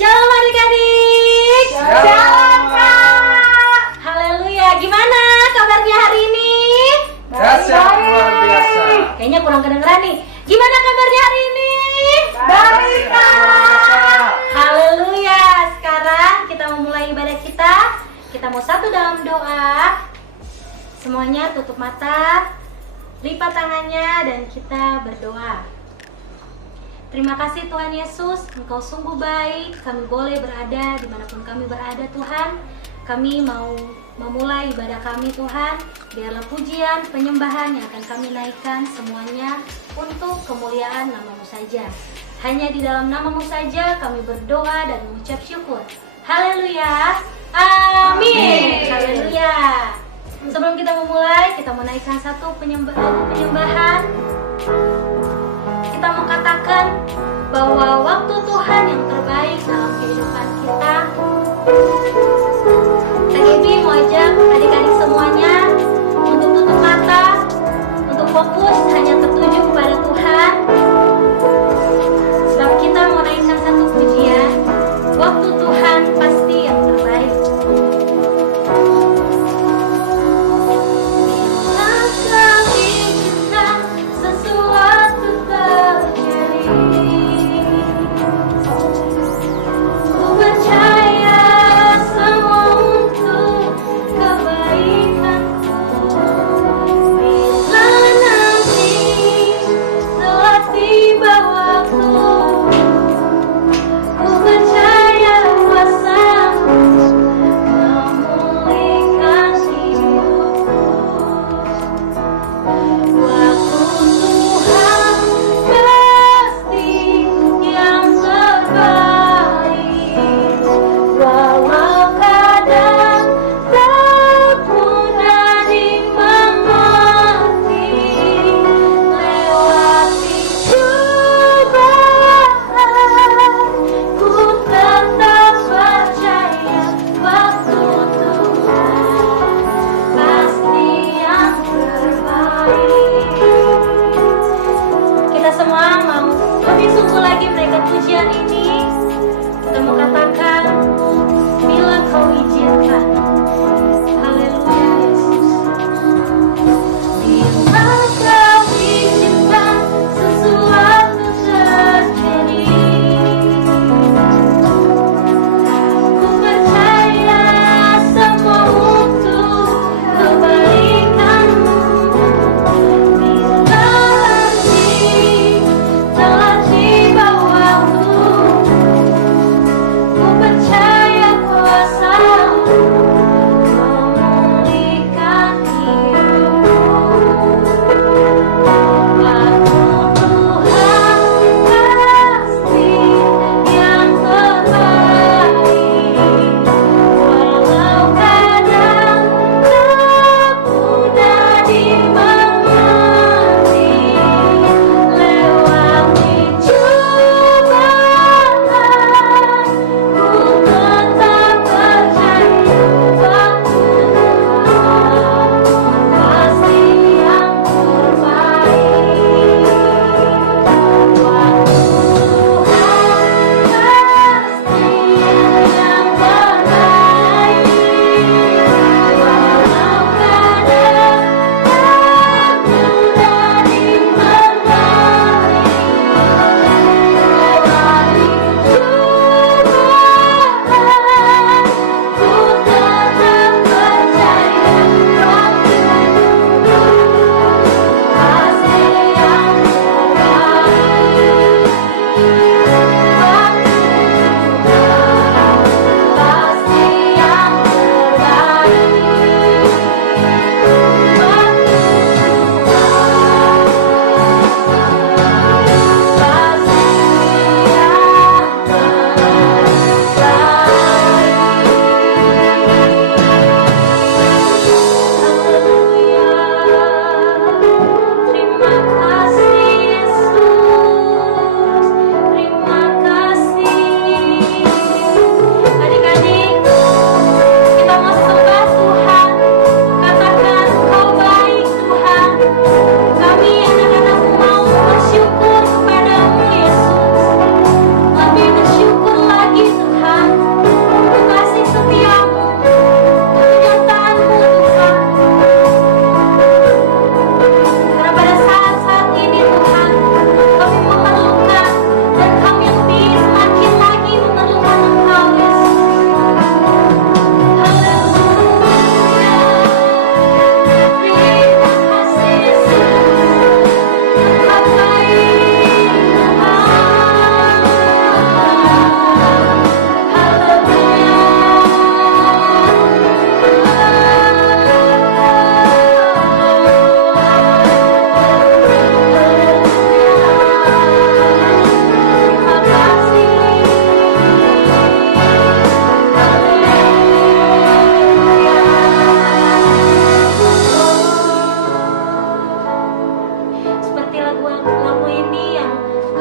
Shalom adik-adik. Shalom, Kak. Haleluya. Gimana kabarnya hari ini? Dahsyat luar biasa. Kayaknya kurang kedengeran nih. Gimana kabarnya hari ini? Baik, Kak. Haleluya. Sekarang kita memulai ibadah kita. Kita mau satu dalam doa. Semuanya tutup mata, lipat tangannya, dan kita berdoa. Terima kasih Tuhan Yesus, Engkau sungguh baik. Kami boleh berada dimanapun kami berada Tuhan. Kami mau memulai ibadah kami Tuhan. Biarlah pujian, penyembahan yang akan kami naikkan semuanya untuk kemuliaan nama-Mu saja. Hanya di dalam nama-Mu saja kami berdoa dan mengucap syukur. Haleluya. Amin. Haleluya. Sebelum kita memulai, kita menaikkan satu penyembahan. Kita mau katakan bahwa waktu Tuhan yang terbaik dalam kehidupan kita. KGB mau ajak adik-adik semuanya untuk tutup mata, untuk fokus hanya tertuju kepada Tuhan. Sebab kita mau naikkan satu pujian, waktu Tuhan pasti yang terbaik.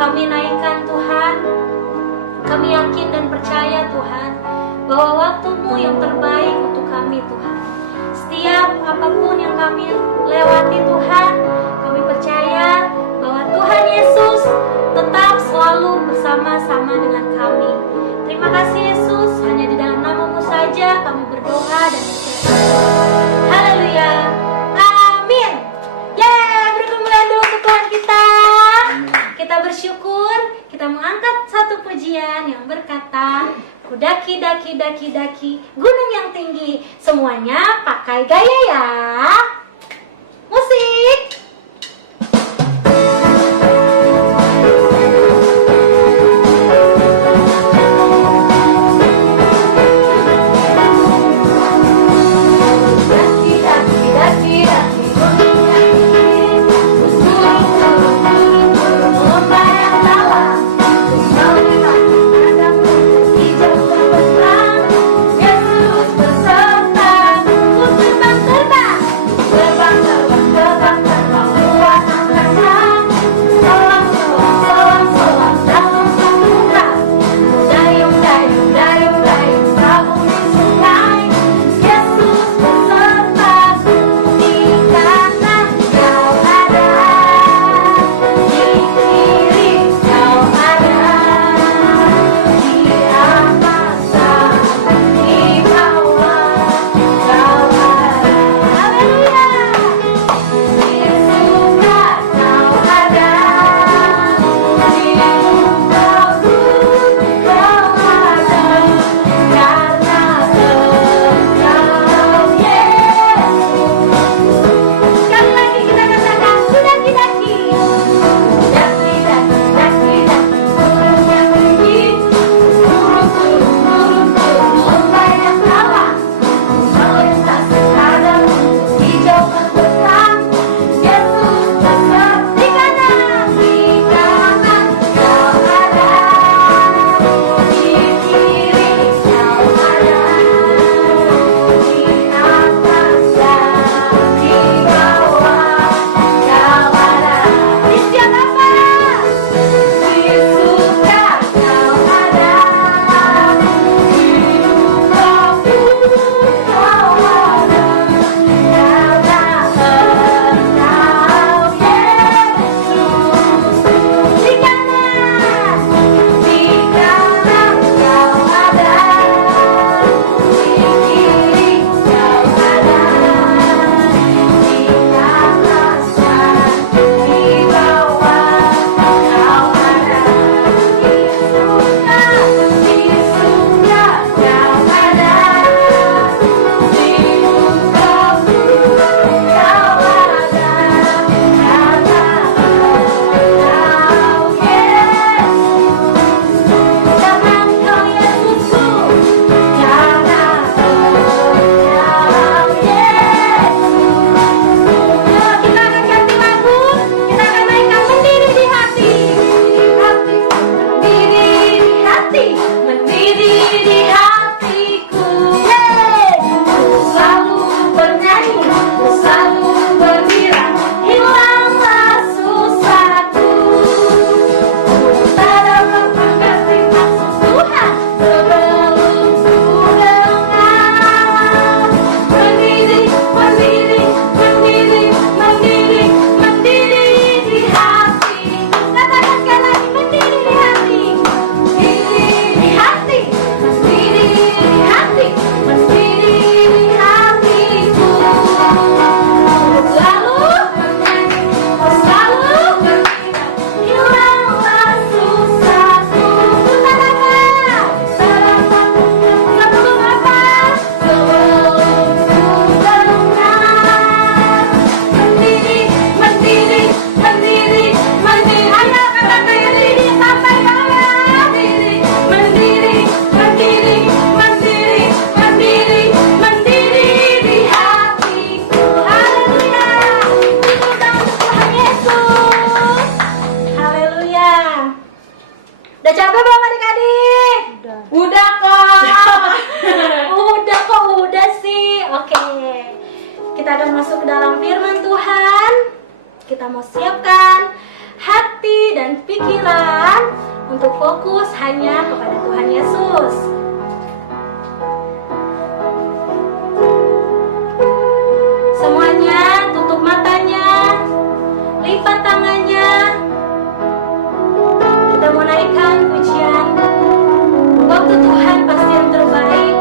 kami naikkan Tuhan. Kami yakin dan percaya Tuhan bahwa waktu-Mu yang terbaik untuk kami Tuhan. Setiap apapun yang kami lewati Tuhan, kami percaya bahwa Tuhan Yesus tetap selalu bersama-sama dengan kami. Terima kasih Yesus, hanya di dalam nama-Mu saja kami berdoa dan bersyukur. Haleluya. Amin. Beri kemuliaan dulu ke Tuhan kita. Kita bersyukur, kita mengangkat satu pujian yang berkata, ku daki, daki, daki, daki gunung yang tinggi. Semuanya pakai gaya ya. Musik. Daki, daki, daki, daki gunung yang tinggi. Turun, turun, turun, turun lomba yang dalam. Kau di bawah padamu, hijau berperang. Yesus besertamu. Terbang, terbang, terbang, terbang, terbang, terbang luar angkasa. Selam, selam, selam, selam dalam samudra. Dayung, dayung, dayung, dayung sabun di sungai. Yesus besertaku di kanan kau ada, di kiri kau ada, di atas di bawah kau ada. Haleluya. Di surga kau ada, di mukaku kau ada, karena Engkau Yesus. Sekali lagi kita katakan, ku daki, daki. Daki, daki, daki, daki gunung yang tinggi. Turun, turun, turun, turun lomba yang dalam. Melintasi padang hijau berperang. Yesus beserta di kanan kau ada, di kiri kau ada, di atas dan di bawah kau ada. Di setiap apa? Di surga kau ada, di mukaku kau ada, karena Engkau Yesus. Di kanan kau ada, di kiri kau ada, di atas dan di bawah kau ada. Di surga kau ada, di mukaku kau ada, karena Engkau Yesus. Karena Engkau Yesusku, karena Engkau Yesus. Yuk kita akan ganti lagu, kita akan naikkan mendiri di hati, mendiri di hati, mendiri di hatiku. Ku selalu bernyanyi, ku selalu bergembira, hilanglah susahku. Tak dapat mengerti maksud Tuhan sebelum ku dengar. Mendiri, mendiri, mendiri, mendiri, mendiri di hati. Katakan sekali lagi, mendiri di hati, mendiri di hati, mendiri di hati, mendiri di hatiku. Selalu bernyanyi, selalu bergembira, hilanglah susahku. Katakan, sebelum apa? Sebelum ku dengar. Mendiri, mendiri, mendiri, mendiri. Ayo katakan diri sampai bawah. Mendiri, mendiri, mendiri, mendiri, mendiri di hatiku. Haleluya. Tepuk tangan untuk Tuhan Yesus. Haleluya. Udah capek belum adik-adik? Udah kok. Udah kok, udah sih. Oke. Kita akan masuk ke dalam firman Tuhan. Kita mau siapkan hati dan pikiran untuk fokus hanya kepada Tuhan Yesus. Semuanya tutup matanya, lipat tangannya. Kita mau naikkan pujian. Waktu Tuhan pasti yang terbaik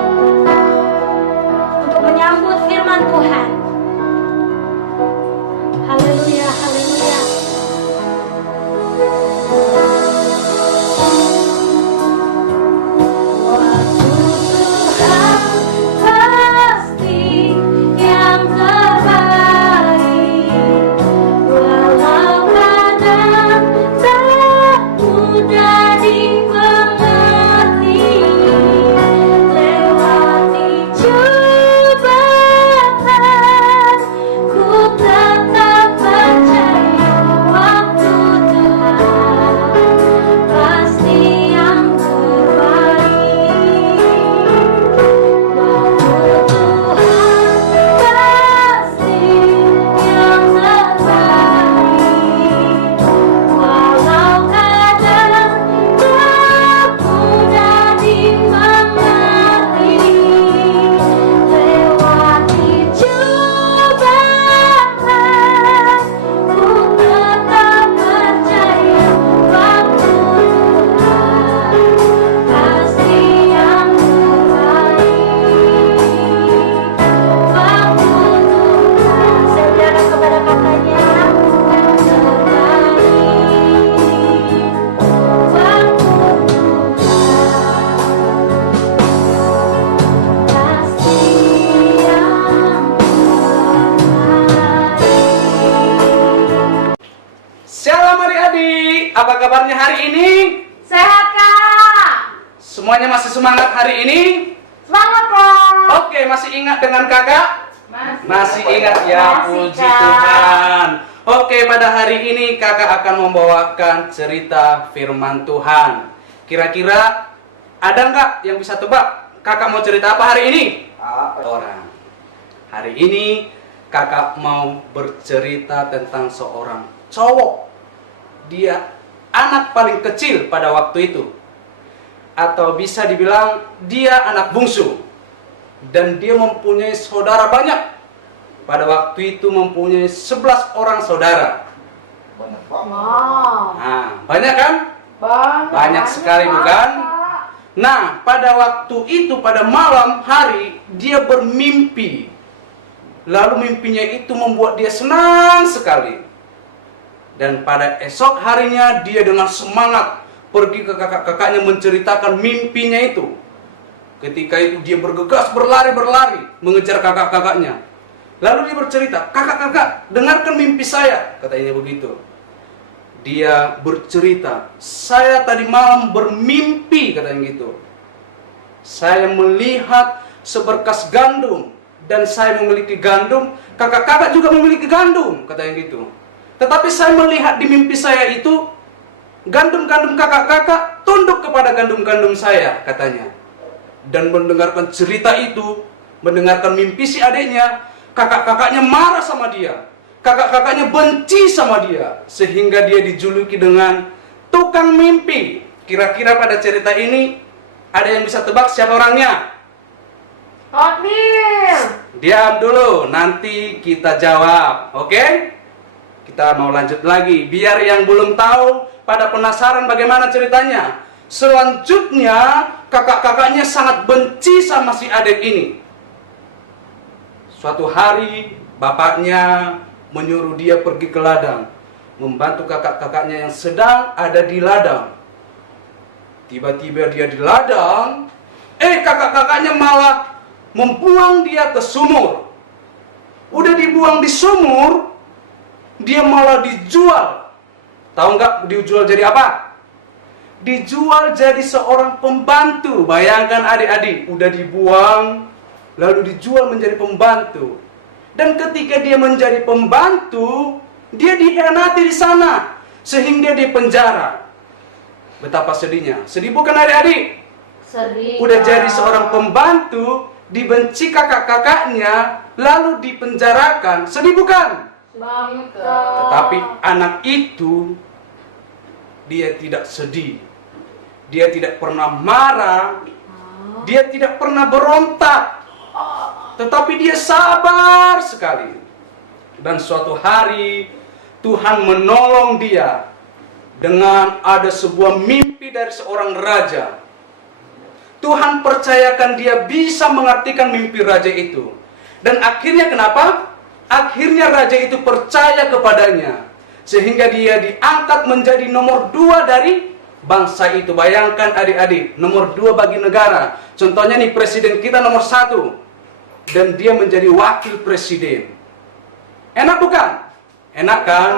untuk menyambut firman Tuhan. Haleluya, haleluya. Waktu Tuhan pasti yang terbaik, walau kadang tak mudah dimengerti. Lewati cobaan, ku tetap percaya waktu Tuhan pasti yang terbaik. Waktu Tuhan pasti yang terbaik, walau kadang tak mudah dimengerti. Lewati cobaan, ku tetap percaya waktu Tuhan pasti yang terbaik. Waktu Tuhan, saya berikan kepada kakaknya yang terbaik. Waktu Tuhan pasti yang terbaik. Shalom adik-adik, apa kabarnya hari ini? Sehat, Kak? Semuanya masih semangat hari ini? Semangat, Kak. Oke, masih ingat dengan kakak? Masih ingat ya, Masih, puji Kak. Tuhan. Oke, pada hari ini kakak akan membawakan cerita firman Tuhan. Kira-kira ada nggak yang bisa tebak? Kakak mau cerita apa hari ini? Orang. Hari ini kakak mau bercerita tentang seorang cowok. Dia anak paling kecil pada waktu itu. Atau bisa dibilang dia anak bungsu. Dan dia mempunyai saudara banyak. Pada waktu itu mempunyai 11 orang saudara. Wow. Nah, banyak kan? Banyak sekali, bukan? Nah, pada waktu itu, pada malam hari, dia bermimpi. Lalu mimpinya itu membuat dia senang sekali. Dan pada esok harinya, dia dengan semangat pergi ke kakak-kakaknya menceritakan mimpinya itu. Ketika itu dia bergegas berlari mengejar kakak-kakaknya. Lalu dia bercerita, "Kakak-kakak, dengarkan mimpi saya," katanya begitu. Dia bercerita, "Saya tadi malam bermimpi," katanya gitu. "Saya melihat seberkas gandum dan saya memiliki gandum, kakak-kakak juga memiliki gandum," katanya gitu. "Tetapi saya melihat di mimpi saya itu gandum-gandum kakak-kakak tunduk kepada gandum-gandum saya," katanya. Dan mendengarkan cerita itu, mendengarkan mimpi si adiknya, kakak-kakaknya marah sama dia. Kakak-kakaknya benci sama dia. Sehingga dia dijuluki dengan tukang mimpi. Kira-kira pada cerita ini, ada yang bisa tebak siapa orangnya? Oatmeal. Diam dulu, nanti kita jawab, oke? Kita mau lanjut lagi, biar yang belum tahu pada penasaran bagaimana ceritanya. Selanjutnya, kakak-kakaknya sangat benci sama si adik ini. Suatu hari, bapaknya menyuruh dia pergi ke ladang, membantu kakak-kakaknya yang sedang ada di ladang. Tiba-tiba dia di ladang, kakak-kakaknya malah membuang dia ke sumur. Udah dibuang di sumur, dia malah dijual. Tahu nggak dijual jadi apa? Dijual jadi seorang pembantu. Bayangkan adik-adik, udah dibuang, lalu dijual menjadi pembantu. Dan ketika dia menjadi pembantu, dia dikhianati di sana, sehingga di penjara. Betapa sedihnya. Sedih bukan adik-adik? Sedih. Udah jadi seorang pembantu, dibenci kakak-kakaknya, lalu dipenjarakan. Sedih bukan? Banget. Tetapi anak itu, dia tidak sedih. dia tidak pernah marah, dia tidak pernah berontak, tetapi dia sabar sekali. Dan suatu hari Tuhan menolong dia dengan ada sebuah mimpi dari seorang raja. Tuhan percayakan dia bisa mengartikan mimpi raja itu. Dan akhirnya kenapa? Akhirnya raja itu percaya kepadanya, sehingga dia diangkat menjadi nomor 2 dari bangsa itu. Bayangkan adik-adik, nomor 2 bagi negara. Contohnya nih, presiden kita nomor 1, dan dia menjadi wakil presiden. Enak bukan? Enak kan?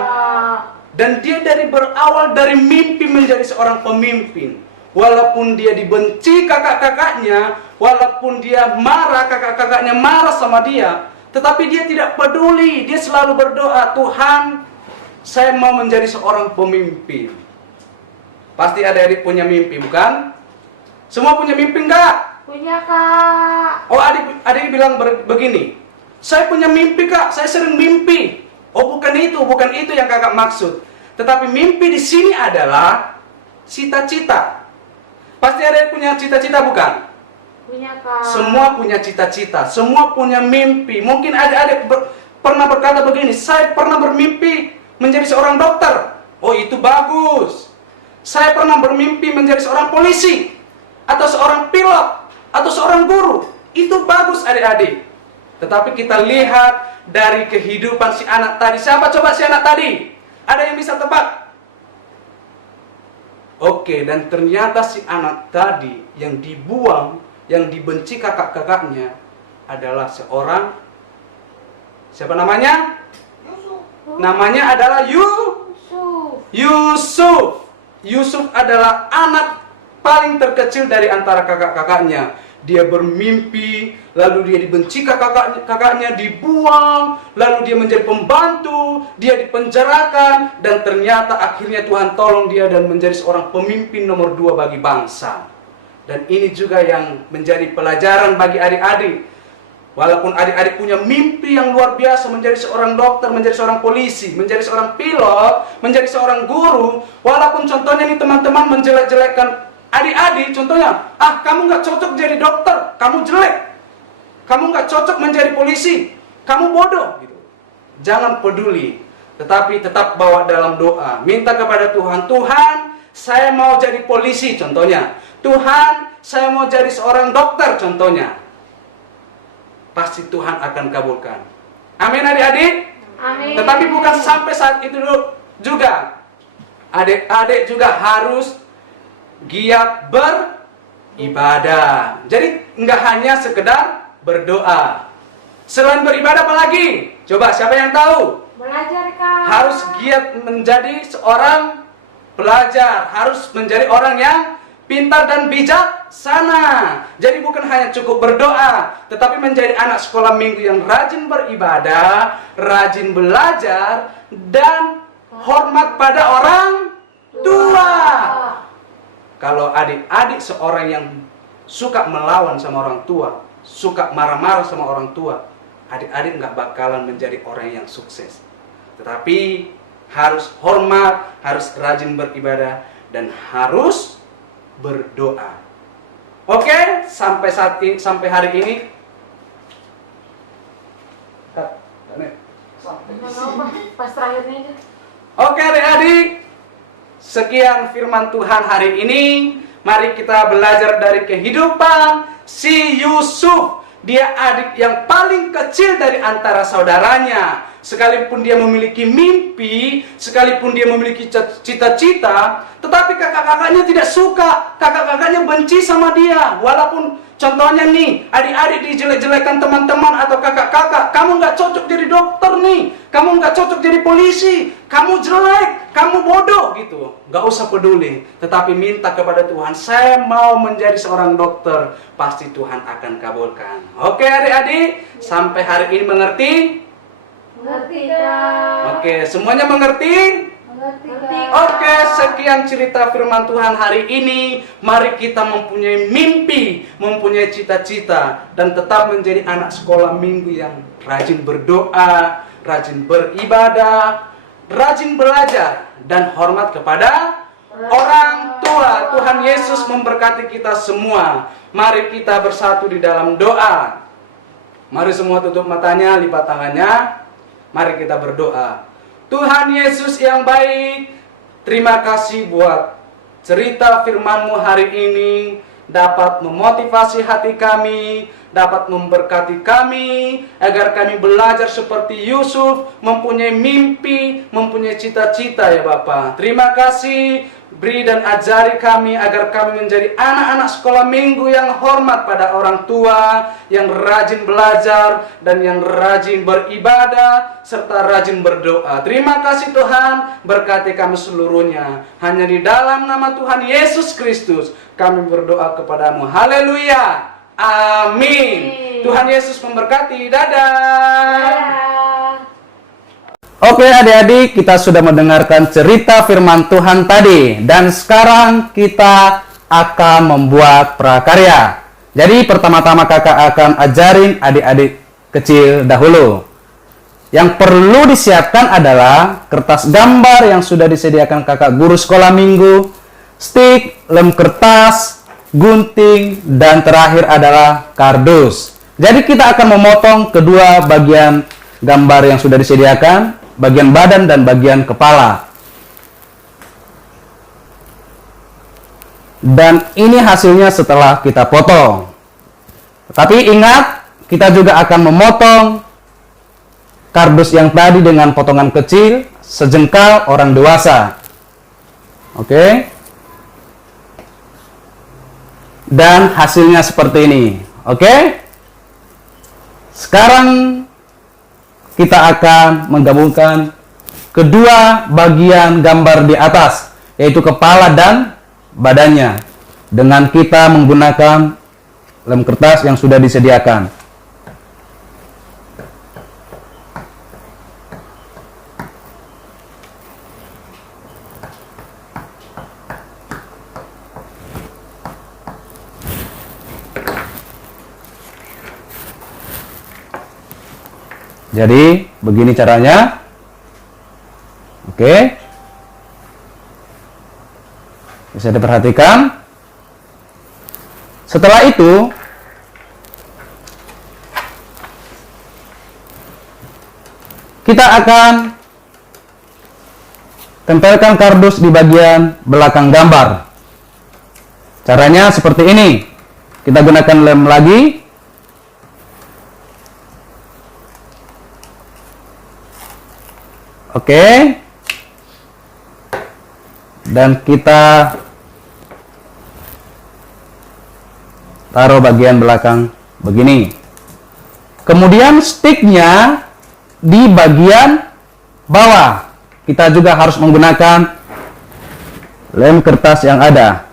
Dan dia berawal dari mimpi menjadi seorang pemimpin. Walaupun dia dibenci kakak-kakaknya, walaupun dia marah, kakak-kakaknya marah sama dia, tetapi dia tidak peduli. Dia selalu berdoa, Tuhan, saya mau menjadi seorang pemimpin. Pasti adik-adik punya mimpi, bukan? Semua punya mimpi enggak? Punya, Kak. Oh, adik bilang begini, saya punya mimpi, Kak, saya sering mimpi. Oh, bukan itu yang kakak maksud. Tetapi mimpi di sini adalah cita-cita. Pasti adik punya cita-cita, bukan? Punya, Kak. Semua punya cita-cita, semua punya mimpi. Mungkin adik-adik pernah berkata begini, saya pernah bermimpi menjadi seorang dokter. Oh, itu bagus. Saya pernah bermimpi menjadi seorang polisi, atau seorang pilot, atau seorang guru. Itu bagus adik-adik. Tetapi kita lihat dari kehidupan si anak tadi. Siapa coba si anak tadi? Ada yang bisa tebak? Oke, dan ternyata si anak tadi yang dibuang, yang dibenci kakak-kakaknya adalah seorang, siapa namanya? Namanya adalah Yusuf. Yusuf adalah anak paling terkecil dari antara kakak-kakaknya. Dia bermimpi, lalu dia dibenci kakak-kakaknya, dibuang, lalu dia menjadi pembantu, dia dipenjarakan, dan ternyata akhirnya Tuhan tolong dia dan menjadi seorang pemimpin nomor 2 bagi bangsa. Dan ini juga yang menjadi pelajaran bagi adik-adik. Walaupun adik-adik punya mimpi yang luar biasa menjadi seorang dokter, menjadi seorang polisi, menjadi seorang pilot, menjadi seorang guru, walaupun contohnya nih teman-teman menjelek-jelekkan adik-adik, contohnya, kamu nggak cocok jadi dokter, kamu jelek, kamu nggak cocok menjadi polisi, kamu bodoh, gitu. Jangan peduli, tetapi tetap bawa dalam doa, minta kepada Tuhan, Tuhan, saya mau jadi polisi, contohnya, Tuhan, saya mau jadi seorang dokter, contohnya. Pasti Tuhan akan kabulkan. Amin adik-adik. Amin. Tetapi bukan sampai saat itu juga. Adik-adik juga harus giat beribadah. Jadi nggak hanya sekedar berdoa. Selain beribadah apa lagi? Coba siapa yang tahu? Belajar, Kak. Harus giat menjadi seorang pelajar. Harus menjadi orang yang pintar dan bijaksana. Jadi bukan hanya cukup berdoa, tetapi menjadi anak sekolah minggu yang rajin beribadah, rajin belajar, dan hormat pada orang tua. Kalau adik-adik seorang yang suka melawan sama orang tua, suka marah-marah sama orang tua, adik-adik nggak bakalan menjadi orang yang sukses. Tetapi harus hormat, harus rajin beribadah, dan harus berdoa. Oke, sampai hari ini. Pas terakhirnya aja. Oke adik-adik, sekian firman Tuhan hari ini. Mari kita belajar dari kehidupan si Yusuf. Dia adik yang paling kecil dari antara saudaranya. Sekalipun dia memiliki mimpi, sekalipun dia memiliki cita-cita, tetapi kakak-kakaknya tidak suka. Kakak-kakaknya benci sama dia. Walaupun contohnya nih, adik-adik dijelek-jelekan teman-teman atau kakak-kakak. Kamu nggak cocok jadi dokter nih. Kamu nggak cocok jadi polisi. Kamu jelek, kamu bodoh gitu. Nggak usah peduli. Tetapi minta kepada Tuhan, saya mau menjadi seorang dokter. Pasti Tuhan akan kabulkan. Oke adik-adik, sampai hari ini mengerti? Mengerti, Kak. Oke, semuanya mengerti? Mengerti, Oke, sekian cerita firman Tuhan hari ini. Mari kita mempunyai mimpi, mempunyai cita-cita, dan tetap menjadi anak sekolah minggu yang rajin berdoa, rajin beribadah, rajin belajar, dan hormat kepada orang tua. Tuhan Tuhan Yesus memberkati kita semua. Mari kita bersatu di dalam doa. Mari semua tutup matanya, lipat tangannya. Mari kita berdoa. Tuhan Yesus yang baik, terima kasih buat cerita firman-Mu hari ini dapat memotivasi hati kami, dapat memberkati kami, agar kami belajar seperti Yusuf, mempunyai mimpi, mempunyai cita-cita ya Bapa. Terima kasih, beri dan ajari kami agar kami menjadi anak-anak sekolah minggu yang hormat pada orang tua, yang rajin belajar dan yang rajin beribadah serta rajin berdoa. Terima kasih Tuhan, berkati kami seluruhnya. Hanya di dalam nama Tuhan Yesus Kristus kami berdoa kepadamu. Haleluya. Amin. Tuhan Yesus memberkati. Dadah. Oke adik-adik, kita sudah mendengarkan cerita firman Tuhan tadi. Dan sekarang kita akan membuat prakarya. Jadi pertama-tama kakak akan ajarin adik-adik kecil dahulu. Yang perlu disiapkan adalah kertas gambar yang sudah disediakan kakak guru sekolah minggu, stik, lem kertas, gunting, dan terakhir adalah kardus. Jadi kita akan memotong kedua bagian gambar yang sudah disediakan, bagian badan dan bagian kepala. Dan ini hasilnya setelah kita potong. Tapi ingat, kita juga akan memotong kardus yang tadi dengan potongan kecil, sejengkal orang dewasa. Oke? Dan hasilnya seperti ini. Oke? Sekarang kita akan menggabungkan kedua bagian gambar di atas, yaitu kepala dan badannya, dengan kita menggunakan lem kertas yang sudah disediakan. Jadi, begini caranya. Oke. Bisa diperhatikan. Setelah itu, kita akan tempelkan kardus di bagian belakang gambar. Caranya seperti ini. Kita gunakan lem lagi. Oke. Dan kita taruh bagian belakang begini. Kemudian sticknya di bagian bawah. Kita juga harus menggunakan lem kertas yang ada.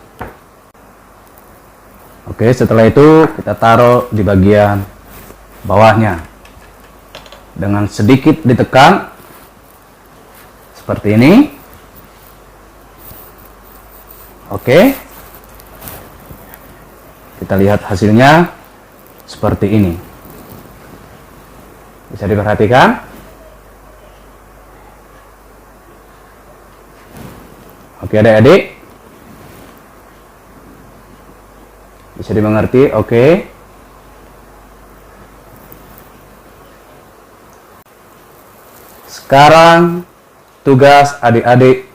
Oke, setelah itu kita taruh di bagian bawahnya. Dengan sedikit ditekan seperti ini. Oke. Kita lihat hasilnya seperti ini. Bisa diperhatikan? Oke adik-adik. Bisa dimengerti? Oke. Sekarang tugas adik-adik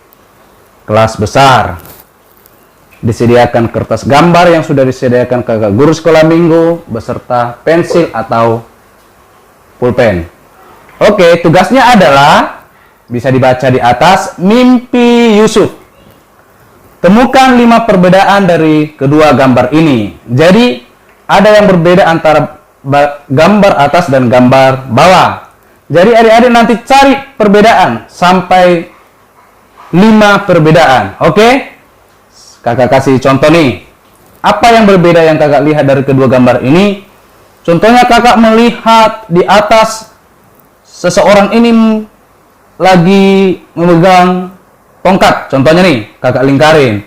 kelas besar. Disediakan kertas gambar yang sudah disediakan kakak guru sekolah minggu beserta pensil atau pulpen. Oke, tugasnya adalah bisa dibaca di atas, mimpi Yusuf. Temukan 5 perbedaan dari kedua gambar ini. Jadi ada yang berbeda antara gambar atas dan gambar bawah. Jadi adik-adik nanti cari perbedaan sampai 5 perbedaan. Oke? Kakak kasih contoh nih. Apa yang berbeda yang kakak lihat dari kedua gambar ini? Contohnya kakak melihat di atas seseorang ini lagi memegang tongkat. Contohnya nih, kakak lingkarin.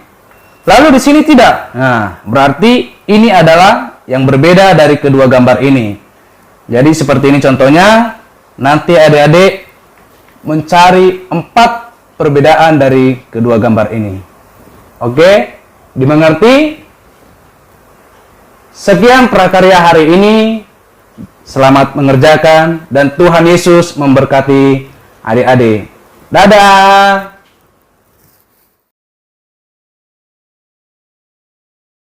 Lalu di sini tidak. Nah, berarti ini adalah yang berbeda dari kedua gambar ini. Jadi seperti ini contohnya. Nanti adik-adik mencari 4 perbedaan dari kedua gambar ini. Oke? Dimengerti? Sekian prakarya hari ini. Selamat mengerjakan dan Tuhan Yesus memberkati adik-adik. Dadah!